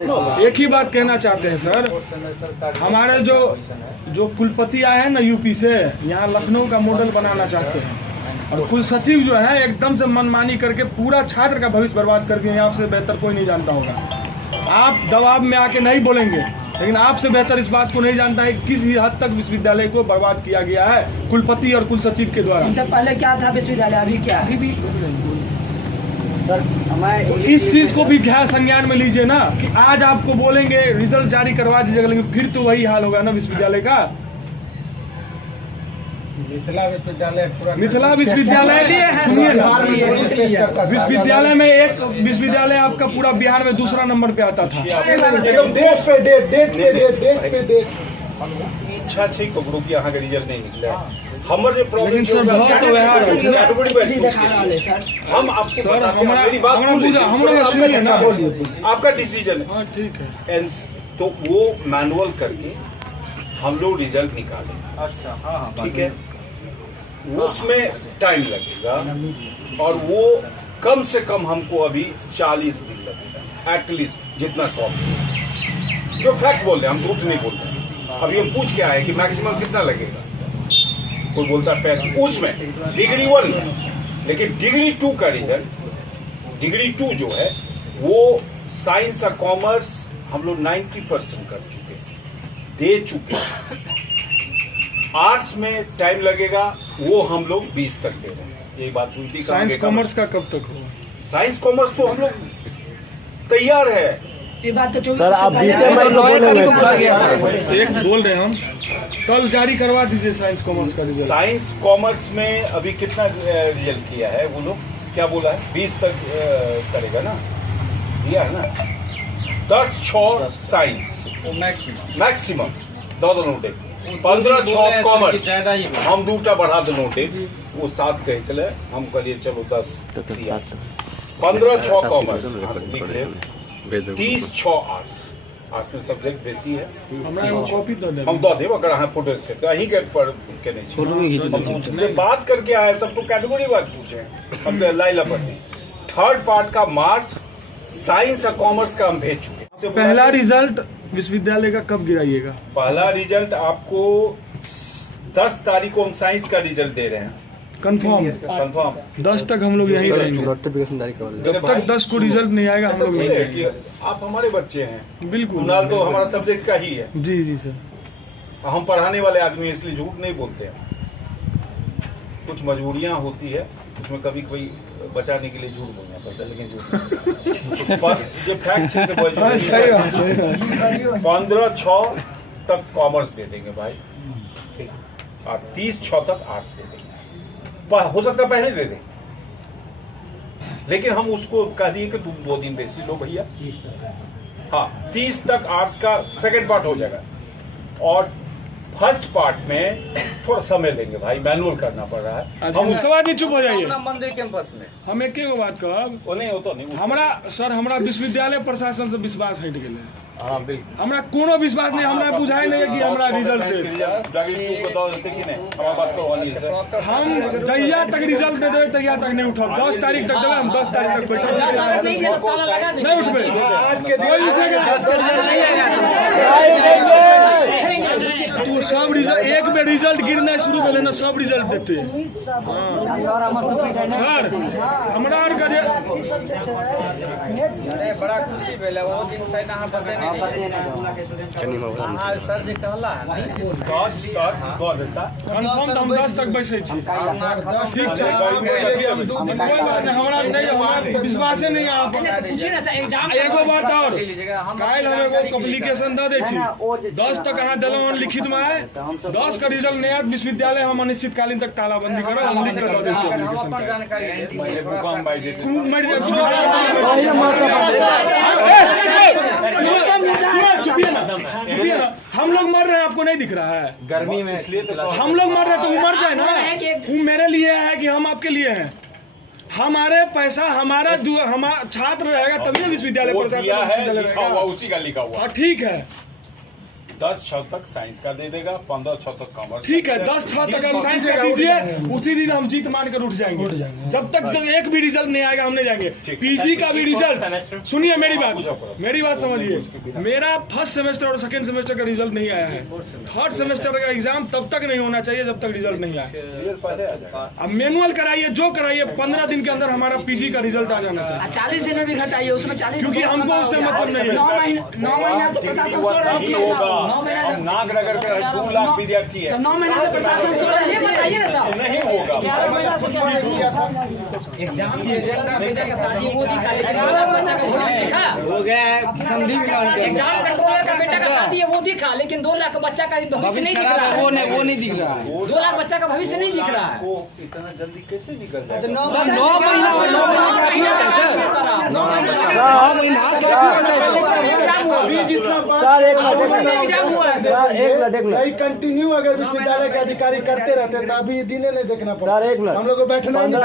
एक ही बात कहना चाहते हैं सर, हमारे जो कुलपति आए हैं ना यूपी से, यहाँ लखनऊ का मॉडल बनाना चाहते हैं, और कुल सचिव जो है एकदम से मनमानी करके पूरा छात्र का भविष्य बर्बाद करके हैं। आपसे बेहतर कोई नहीं जानता होगा। आप दबाव में आके नहीं बोलेंगे, लेकिन आपसे बेहतर इस बात को नहीं जानता है कि किस हद तक विश्वविद्यालय को बर्बाद किया गया है कुलपति और कुल सचिव के द्वारा। इनसे पहले क्या था विश्वविद्यालय, अभी क्या? अभी भी सर इस चीज को भी ख्याल संज्ञान में लीजिए ना, कि आज आपको बोलेंगे रिजल्ट जारी करवा दीजिएगा, लेकिन फिर तो वही हाल होगा ना विश्वविद्यालय का। मिथिला विश्वविद्यालय विश्वविद्यालय में एक विश्वविद्यालय आपका पूरा बिहार में दूसरा नंबर पे आता था। इच्छा छे ककरो की अहाँ के रिजल्ट नहीं निकला। हमर जो प्रॉब्लम सर हम आपको मेरी बात सुनिए ना, आपका डिसीजन है। ठीक है, तो वो मैनुअल करके हम लोग रिजल्ट निकालें। अच्छा, ठीक है, उसमें टाइम लगेगा और वो कम से कम हमको अभी 40 दिन लगेगा एटलीस्ट, जितना कॉपी जो फैक्ट बोल रहे हैं, हम झूठ नहीं बोल रहे हैं। अभी हम पूछ के आए कि मैक्सिमम कितना लगेगा, कोई बोलता है 35, उसमें डिग्री 1 लेकिन डिग्री 2 का रिजल्ट, डिग्री 2 जो है वो साइंस और कॉमर्स हम लोग 90% कर चुके, दे चुके। आर्ट्स में टाइम लगेगा, वो हम लोग 20 तक दे रहे हैं। ये बात हुई थी। साइंस कॉमर्स का कब तक होगा? साइंस कॉमर्स तो हम लोग तैयार है। ये बात तो सर आप एक बोल रहे हैं हम, कल जारी करवा दीजिए साइंस कॉमर्स का रिजल्ट। साइंस कॉमर्स में अभी कितना रिजल्ट किया है वो लोग, क्या बोला है? 20 तक करेगा ना, दिया है ना। 10-6 साइंस मैक्सिमम दो नोटे, 15-6 कॉमर्स, हम 2टा बढ़ा दो नोटे, वो 7 कहे चले, हम करिए चलो 10 दिया। 15-6 कॉमर्स लिख ले, 30-6 आर्ट्स में सब्जेक्ट बेसी है। हम दो देव अगर हाँ फोटो से कहीं के पर के नहीं, उससे बात करके आए, सब तो कैटेगरी बात पूछे, हम तो लाइला पढ़ने। थर्ड पार्ट का मार्क्स साइंस और कॉमर्स का हम भेज चुके। पहला रिजल्ट विश्वविद्यालय का कब गिराइएगा? पहला रिजल्ट आपको 10 तारीख को हम साइंस का रिजल्ट दे रहे हैं। कंफर्म 10 तक हम लोग यहीं रहेंगे। जब तक 10 को रिजल्ट नहीं आएगा हम लोग नहीं रहेंगे। आप हमारे बच्चे हैं, बिल्कुल। कुणाल तो हमारा सब्जेक्ट का ही है। जी जी सर, हम पढ़ाने वाले आदमी हैं, इसलिए झूठ नहीं बोलते हैं। कुछ मजबूरियां होती है, उसमें कभी कोई बचाने के लिए झूठ बोलना पड़ता है, लेकिन झूठ जो फैक्ट है 15-6 तक कॉमर्स दे देंगे भाई, और 30-6 तक आर्ट्स दे देंगे। हो सकता है पहले दे दें, लेकिन हम उसको कह दिए कि तुम 2 दिन बेसी लो भैया। हाँ, 30 तक आर्ट्स का सेकंड पार्ट हो जाएगा, और फर्स्ट पार्ट में थोड़ा समय लेंगे भाई, मैनुअल करना पड़ रहा है। हम उसके बाद ही चुप हो जाइए। मंदिर कैंपस में हम एक बात कहब, वो नहीं, वो तो नहीं। हमरा विश्वविद्यालय प्रशासन से विश्वास हट गए। हाँ बिल्कुल, हमरा कोनो विश्वास नहीं, हमरा बुझाई नहीं कि हमरा रिजल्ट हम जहिया तक रिजल्ट दे देवे तहिया तक नहीं उठब। 10 तारीख तक देवे, हम 10 तारीख तक बैठे नहीं उठबे। तो सब रिजल्ट एक में रिजल्ट गिरना शुरू भेले ना, सब रिजल्ट देते। सर हमरा और बड़ा खुशी भेले वो दिन से ना बतेने सर जी कहला है 10 तक दो देता कंफर्म हम 10 तक बैठे छी। ठीक छै, हमरा नहीं विश्वास नहीं आप एग्जाम। एगो बात और, काल्हि हम एगो एप्लीकेशन दे दै छी, 10 तक अहाँ देलहुँ लिखित में है, 10 का रिजल्ट नहीं आयत विश्वविद्यालय हम अनिश्चितकालीन तक तालाबंदी करब, हम लिख कर दे दै छी एप्लीकेशन। हम लोग मर रहे हैं, आपको नहीं दिख रहा है? गर्मी में इसलिए तो हम लोग मर रहे हैं, तो वो मर जाए ना। वो मेरे लिए है कि हम आपके लिए हैं। हमारे पैसा हमारा छात्र रहेगा तभी विश्वविद्यालय प्रशासन उसी का लिखा हुआ। ठीक है, 10/6 तक साइंस का दे देगा, 15/6 तक कॉमर्स। ठीक है, 10/6 तक अगर साइंस का दीजिए, उसी दिन हम जीत मान कर उठ जाएंगे। जब तक एक भी रिजल्ट नहीं आएगा हम नहीं जाएंगे। पीजी का भी रिजल्ट, सुनिए मेरी बात समझिए, मेरा फर्स्ट सेमेस्टर और सेकंड सेमेस्टर का रिजल्ट नहीं आया है। थर्ड सेमेस्टर का एग्जाम तब तक नहीं होना चाहिए जब तक रिजल्ट नहीं आए। अब मैनुअल कराइए, जो कराइए, 15 दिन के अंदर हमारा पीजी का रिजल्ट आ जाना चाहिए। 40 दिन में भी घटाइए उसमें 40, क्योंकि हमको उससे मतलब नहीं है। 9 महीना से प्रशासन सो रहा नहीं है। होगा। 9 महीना हम नाक रगड़ कर 2 लाख विद्यार्थी है, तो 9 महीना से प्रशासन सो रहा है, बताइए ना साहब। नहीं होगा। एग्जाम के रिजल्ट का बेटा का शादी वो दिखा, लेकिन 2 लाख बच्चा का भविष्य दिखा हो गया। एग्जाम का बेटा का शादी है वो दिखा, लेकिन 2 लाख बच्चा का भविष्य नहीं दिख रहा है। वो नहीं दिख रहा है। 2 लाख बच्चा का भविष्य नहीं दिख रहा है। वो इतना जल्दी कैसे निकल जाएगा? 9 महीना कंटिन्यू अगर विश्वविद्यालय के अधिकारी करते रहते तो अभी दिने नहीं देखना पड़ता। हम लोग को बैठना ही नहीं।